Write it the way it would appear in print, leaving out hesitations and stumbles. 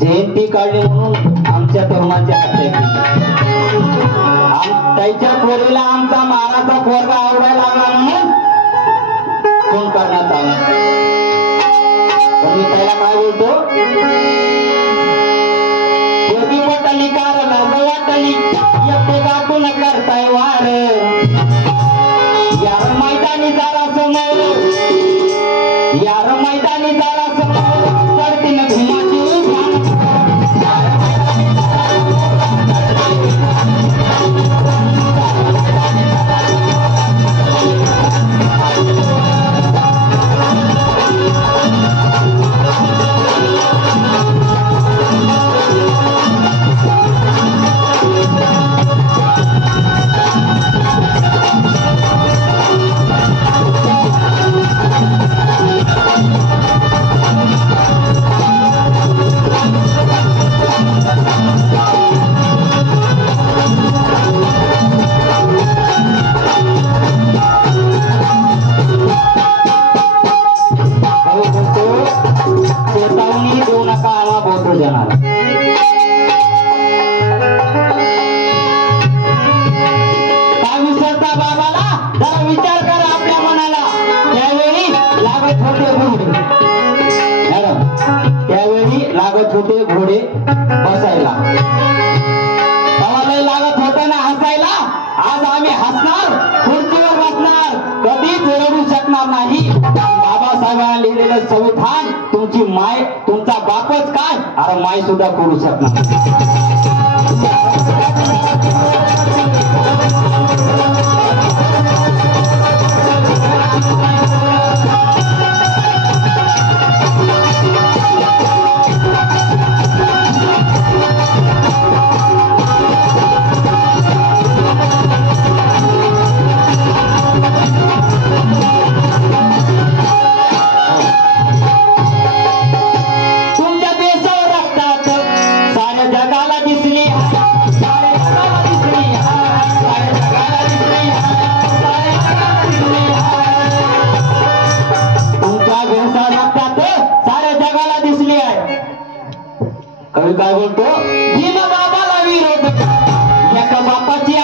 जयंती काढली म्हणून आमच्या तरुणांच्या त्याच्या पोरीला आमचा माराचा पोरगा आवडायला लागला म्हणून फोन करण्यात आला. पण मी त्याला काय बोलतो, पोरगी पटली कार लाज वाटली एकटे गाठून करताय वार यार मैदानी जरा समोर यार मैदानी जरा समोर चढतीन भीमाची छोटे घोडे बसायला आम्हाला लागत होतं ना हसायला. आज आम्ही हसणार, खुर्चीवर बसणार, कधीच रडू शकणार नाही. बाबासाहेबांना लिहिलेलं संविधान तुमची माय तुमचा बापच काय अरे माय सुद्धा करू शकणार. कवी काय बोलतो, बाबाला विरोध एका बापाची